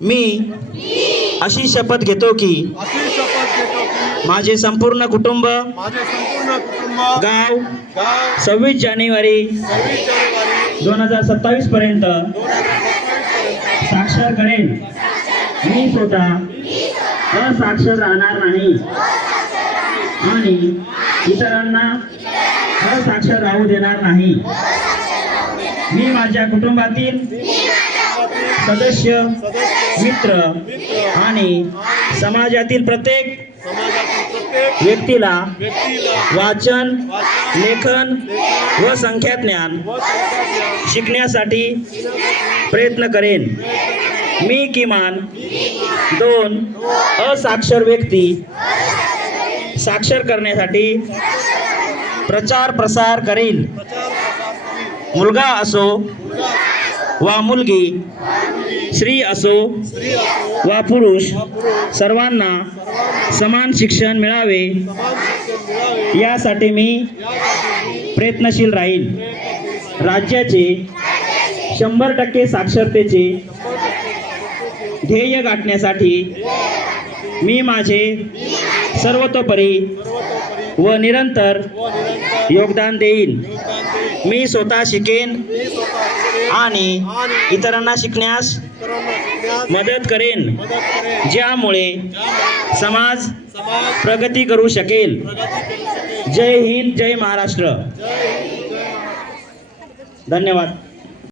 मी अशी शपथ घेतो की माझे संपूर्ण कुटुंब गाव 26 जानेवारी 2027 पर्यंत साक्षर करेन। मी स्वतः असाक्षर राहणार नाही आणि इतरांना असाक्षर राहू देणार नाही। मी माझ्या कुटुंबातील सदस्य, मित्र आणि समाजातील प्रत्येक व्यक्तीला वाचन, लेखन व संख्याज्ञान शिकण्यासाठी प्रयत्न करेन। मी किमान 2 असाक्षर व्यक्ती साक्षर करण्यासाठी प्रचार प्रसार करेल। मुलगा असो वा मुलगी, स्त्री असो वा पुरुष, सर्वांना समान शिक्षण मिळावे यासाठी मी प्रयत्नशील राहील। राज्याचे 100% साक्षरतेचे ध्येय गाठण्यासाठी मी माझे सर्वतोपरी व निरंतर योगदान देईन। मी स्वतः शिकेन आणि इतरांना शिकण्यास मदत करेन, ज्यामुळे समाज प्रगती करू शकेल। जय हिंद, जय महाराष्ट्र। धन्यवाद।